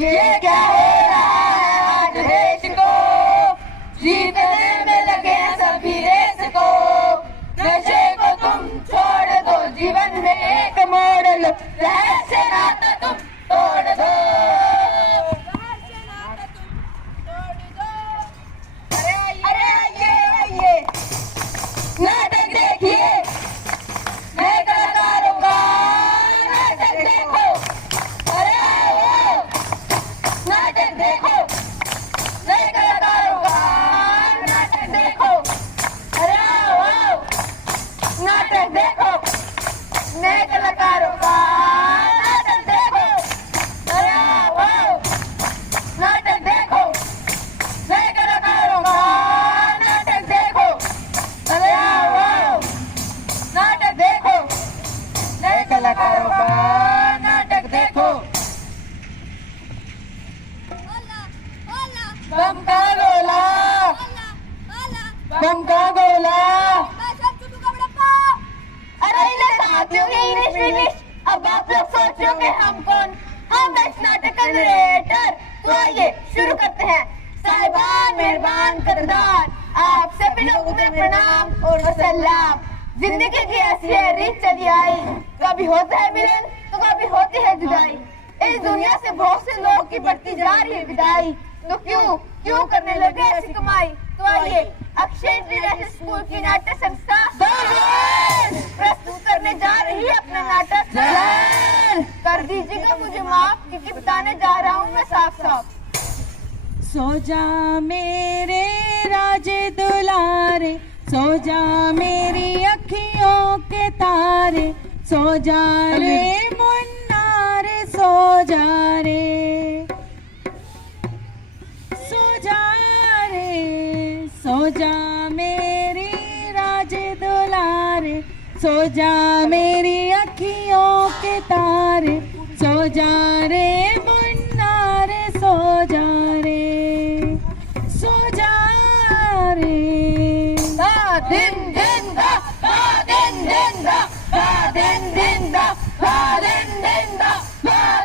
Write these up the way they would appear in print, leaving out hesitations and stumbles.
ये क्या हो रहा है आज देश को, जीतने में लगे हैं सभी रेस को। नशे को तुम छोड़ दो, जीवन में एक मोड़ लो, जहर से नाता तुम तोड़ दो। अरे आइए नाटक देखिए, मैं कलाकारों का नाटक देखो। अरे आओ नाटक देखो, मैं कलाकारों का नाटक देखो। अरे आओ नाटक देखो, मैं कलाकारों का नाटक देखो। अरे आओ नाटक देखो, मैं कलाकारों का नाटक देखो। अरे आओ नाटक देखो, मैं कलाकारों का नाटक देखो। बम का गोला, बम का गोला। अरे ले साथियों के इंग्लिश, अब आप लोग सोचोगे हम कौन, हम दस नाटक का नरेटर। तो आइए शुरू करते हैं। साहिबान मेहरबान करदार, आप सभी लोगों में प्रणाम और सलाम। जिंदगी की ऐसी है रीत चली आई, कभी होता है मिलन तो कभी होती है जुदाई। इस दुनिया से बहुत से लोगों की बढ़ती जा रही है विदाई, तो क्यों करने लगे ऐसी कमाई। तो आइए अक्षय इंटरनेशनल स्कूल की नाट्य संस्था प्रस्तुत करने जा रही है अपना नाटक। कर दीजिएगा मुझे माफ, क्योंकि बताने जा रहा हूँ मैं साफ साफ। सो जा मेरे राजे दुलारे, सो जा मेरी अखियों के तारे, सो जा रे मुन्ना रे, सो जा रे, सो जा रे, सो जा मेरी राजे दुलारे, सो जा मेरी अखियों के तारे, सो जा रे मुन्ना रे, सो जा रे, सो जा रे। दिन दिन दा, दिन दिन दा, दिन दिन दा, दिन दिन दा,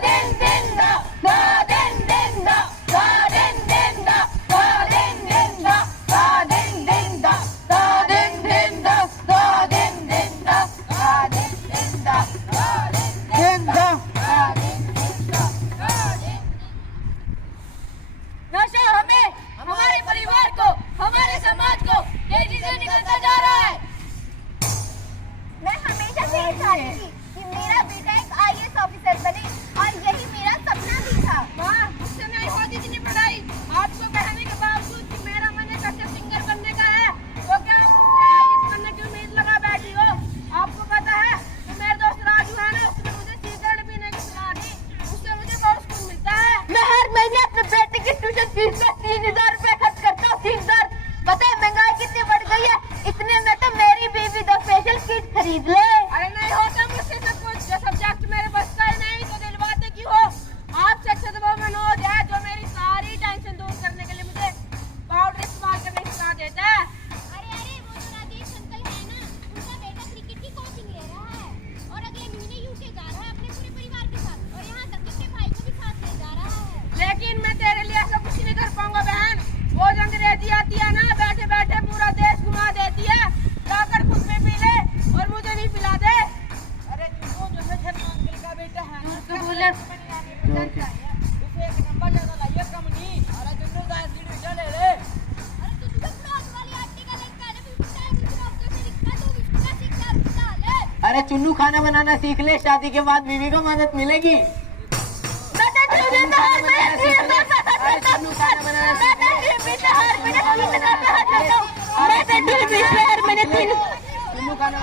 दिन दिन दा, दिन दिन दा, दिन दिन दा, दिन दिन दा, दिन दिन दा, दिन दिन दा, दिन दिन दा, दिन दिन दा, दिन दा। नशा हमें, हमारे परिवार को, हमारे समाज को तेजी से निकलता जा रहा है। मैं हमेशा से यही चाहती थी कि मेरा बेटा एक IAS ऑफिसर बने, और यही मेरा सपना भी था। वाह, मुझसे नहीं होती इतनी पढ़ाई। आपको कहने के बावजूद कि मेरा मन एक अच्छा सिंगर बनने का है, तो क्या आप मुझसे IAS बनने की उम्मीद लगा बैठी हो? आपको पता है कि मेरे दोस्त राजू है ना, उसने मुझे सिगरेट पीने की सलाह दी, उससे मुझे बहुत सुकून मिलता है। मैं हर महीने अपने बेटे की ट्यूशन फीस का 3000 रुपए खर्च करता हूँ। 3000, पता है महंगाई कितनी बढ़ गई है? इतने में तो मेरी बीवी 2 फेशियल किट खरीद ले। अरे नहीं होता मुझसे सब कुछ, जो सब्जेक्ट मेरे बस का है नहीं, तो दिलवाते क्यों हो? आपसे अच्छा तो वो मनोज है, जो मेरी सारी टेंशन दूर करने के लिए मुझे पाउडर इस्तेमाल करने की सलाह देता है। अरे वो तो राजेश अंकल है ना, उनका बेटा क्रिकेट की कोचिंग ले रहा है और अगले महीने यूके जा रहा है अपने पूरे परिवार के साथ, और यहाँ तक कि अपने भाई को भी साथ ले जा रहा है। लेकिन मैं तेरे लिए ऐसा कुछ नहीं कर पाऊंगा बहन। वो जो अंग्रेजी आती है ना, बैठे बैठे पूरा देश घुमा देती है। जाकर खुद में पी ले और मुझे भी पिला दे। अरे वो जो है शर्मा अंकल का बेटा है ना, उसका बोले उसे एक नंबर ज्यादा लाइए, कम नहीं। अरे जुन्नू दास सीढ़ी ले ले। अरे तू तुझे फ्रॉक वाली आंटी का देख कर भी टाइम फ्रॉक तो से दिखता, तू इसका सीखता ले। अरे चुन्नू खाना बनाना सीख ले, शादी के बाद बीवी को मदद मिलेगी। चुन्नू खाना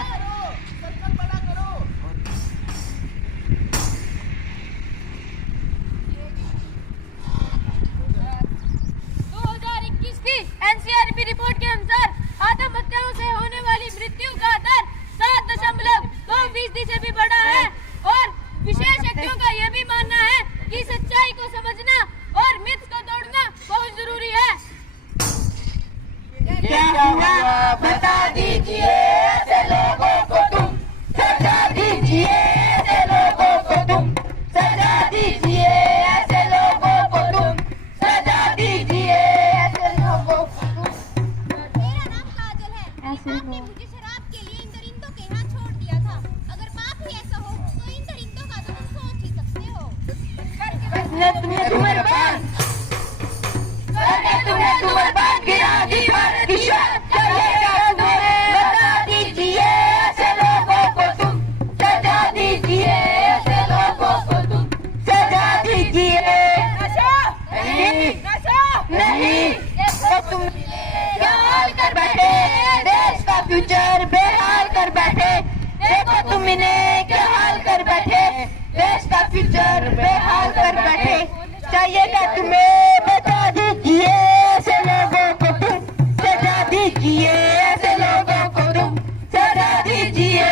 2021 की NCRB रिपोर्ट के अनुसार आत्महत्याओं से होने वाली मृत्यु का दर 7.2% से भी बड़ा है, और विशेषज्ञों का यह भी मानना है कि सच्चाई को समझना और मिथ को तोड़ना बहुत जरूरी है। क्या हुआ बता दीजिए ऐसे लोगों तुमने धूम्रपान गिरा दी भारत की शान। चलेगा तुम्हें बता दीजिए ऐसे लोगों को तुम, सजा दीजिए ऐसे लोगों को तुम, सजा दीजिए। नहीं तो तुम क्या हाल कर बैठे, देश का फ्यूचर बेहाल कर बैठे। देखो तुम इन्हें क्या हाल कर बैठे, देश का फ्यूचर बेहाल कर बैठे। चाहिएगा तुम्हें बता दीजिए ऐसे लोगों को तुम, सजा दीजिए ऐसे लोगों को तुम, सजा दीजिए।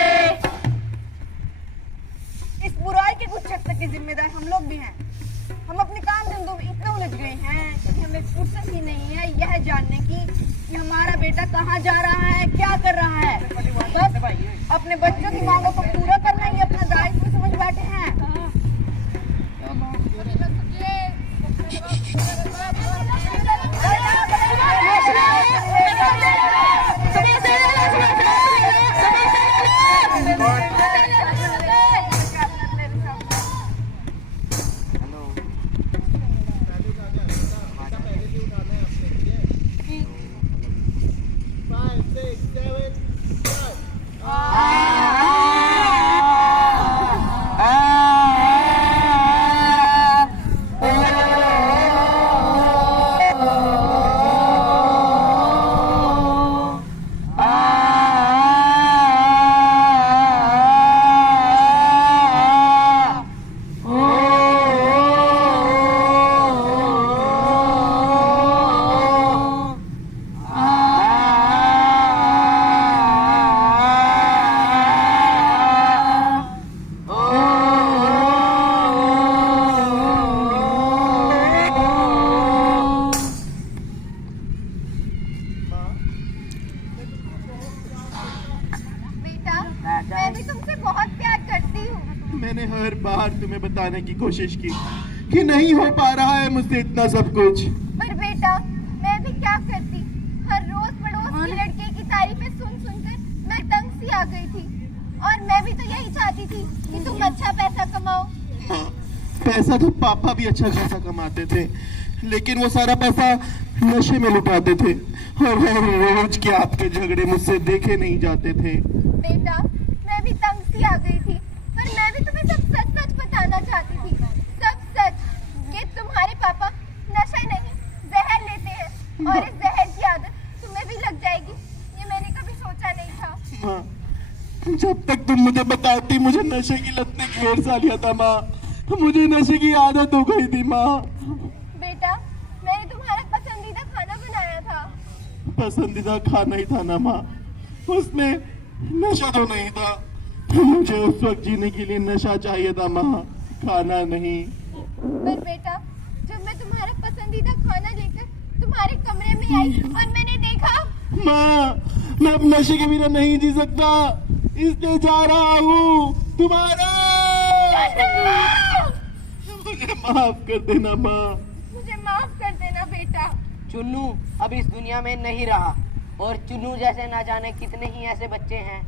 इस बुराई के कुछ हद तक के जिम्मेदार हम लोग भी हैं। हम अपने काम धंधों में इतना उलझ गए हैं कि हमें फुर्सत ही नहीं है यह जानने की कि हमारा बेटा कहाँ जा रहा है, क्या कर रहा है। बस अपने बच्चों की मांगों को पूरा करना ही अपना दायित्व समझ बैठे हैं। मैंने हर बार तुम्हें बताने की कोशिश की कि नहीं हो पा रहा है मुझसे इतना सब कुछ। पर बेटा मैं भी क्या करती, हर रोज पड़ोस की लड़के की तारीफें सुन सुनकर मैं तंग सी आ गई थी। और मैं भी तो यही चाहती थी कि तुम अच्छा पैसा कमाओ। हाँ, पैसा तो पापा भी अच्छा खासा कमाते थे, लेकिन वो सारा पैसा नशे में लुटाते थे और हर रोज के आपके झगड़े मुझसे देखे नहीं जाते थे। बेटा मैं भी तंग सी आ गई थी, पर मैं भी तुम्हें सब सच सच बताना चाहती थी, सब सच, कि तुम्हारे पापा नशा नहीं जहर लेते हैं और इस जहर की आदत तुम्हें भी लग जाएगी, ये मैंने कभी सोचा नहीं था। माँ, जब तक तुम मुझे बताती मुझे नशे की लत ने घेर सा लिया था माँ, मुझे नशे की आदत हो गई थी माँ। बेटा मैंने तुम्हारा पसंदीदा खाना बनाया था। पसंदीदा खाना ही था ना माँ, उसमें नशा तो नहीं था। मुझे उस वक्त जीने के लिए नशा चाहिए था माँ, खाना नहीं। पर बेटा जब मैं तुम्हारा पसंदीदा खाना लेकर तुम्हारे कमरे में आई और मैंने देखा। माँ, मैं अब नशे के बिना नहीं जी सकता, इसलिए जा रहा हूँ तुम्हारा। मुझे माफ कर देना माँ, मुझे माफ कर देना बेटा। चुन्नू अब इस दुनिया में नहीं रहा और चुन्नू जैसे ना जाने कितने ही ऐसे बच्चे हैं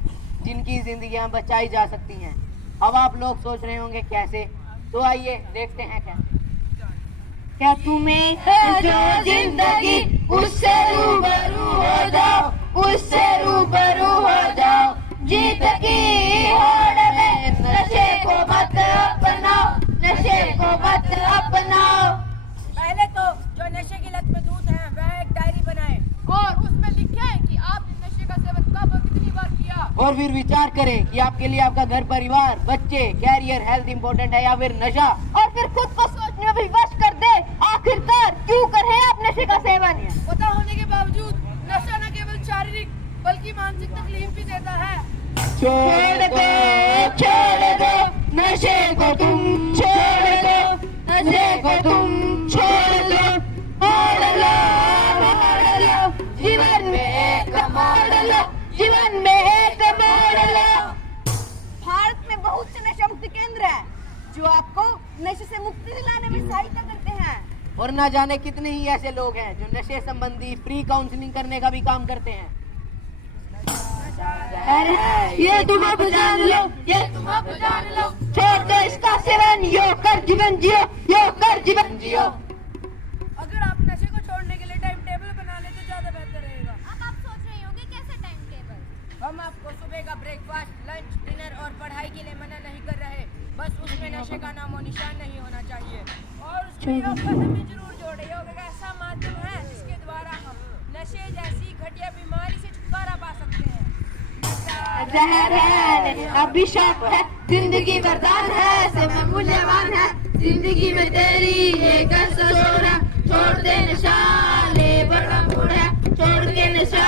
जिनकी जिंदगियां बचाई जा सकती हैं। अब आप लोग सोच रहे होंगे कैसे, तो आइए देखते हैं क्या तुम्हें जो जिंदगी उससे रूबरू हो जाओ, उससे रूबरू हो जाओ। जीत की होड़ में नशे को मत अपनाओ, नशे को मत अपनाओ। पहले तो जो नशे की लत में दूध है वह एक डायरी बनाए और उसमें लिखे कि आपने नशे का सेवन कब और कितनी बार किया। और फिर विचार करें कि आपके लिए आपका घर परिवार, बच्चे, कैरियर, हेल्थ इंपॉर्टेंट है या फिर नशा। और फिर खुद को सोचने में विवश कर दे आखिरकार क्यों कर रहे हैं आप नशे का सेवन। पता होने के बावजूद नशा न केवल शारीरिक बल्कि मानसिक तकलीफ भी देता है। छोड़ दो नशे को तुम, छोड़ दो नशे को तुम, छोड़ दो। मोड़ लो जीवन में एक मोड़ लो, जीवन में एक मोड़ लो। भारत में बहुत से नशा मुक्ति केंद्र हैं जो आपको नशे से मुक्ति दिलाने में सहायता करते हैं। और ना जाने कितने ही ऐसे लोग हैं जो नशे संबंधी फ्री काउंसलिंग करने का भी काम करते हैं। ये तुम अब जान लो, ये तुम अब जान लो, छोड़ दो इसका सेवन, यो कर जीवन जियो, यो कर जीवन जियो। अगर आप नशे को छोड़ने के लिए टाइम टेबल बना ले तो ज्यादा बेहतर रहेगा। अब आप सोच रहे होंगे कैसा टाइम टेबल? हम आपको सुबह का ब्रेकफास्ट, लंच, डिनर और पढ़ाई के लिए मना नहीं कर रहे, बस उसमें नशे का नामो निशान नहीं होना चाहिए। और उसमें योग का हमें जरूर जोड़े। योग एक ऐसा माध्यम है जिसके द्वारा हम नशे जैसी घटिया बीमारी से छुटकारा पा सकते हैं। जहर है, अभिशाप है, जिंदगी वरदान है, समय मूल्यवान है, जिंदगी में तेरी एक असर है, छोड़ दे नशा, ले बड़ा मूड है, छोड़ के नशा,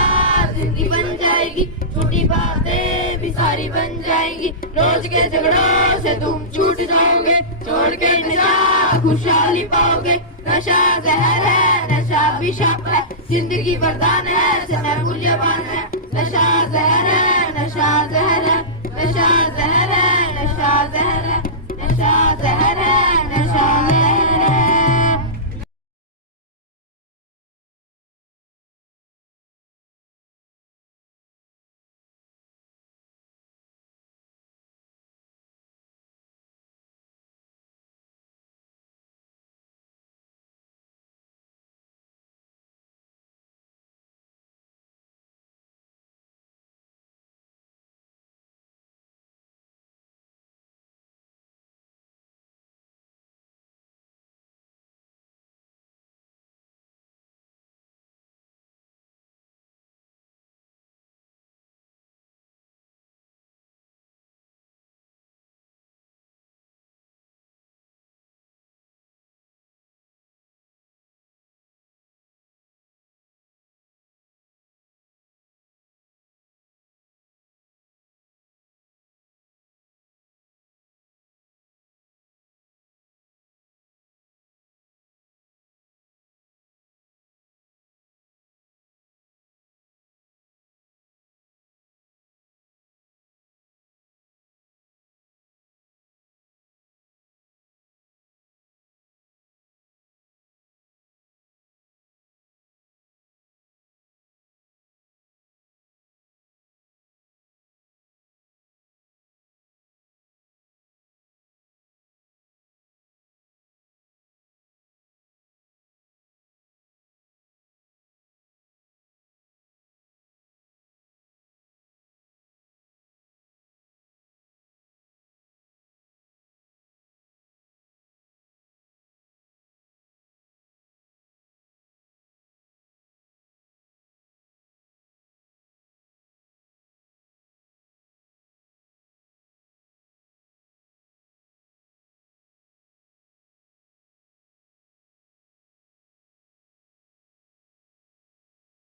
जिंदगी बन जाएगी, छोटी बातें भी सारी बन जाएंगी, रोज के झगड़ों से तुम छूट जाओगे, छोड़ के नशा खुशहाली पाओगे, नशा जहर है, नशा अभिशाप है, जिंदगी वरदान है, समय मूल्यवान है, नशा जहर है, नशा जहर है, नशा जहर है, नशा जहर है।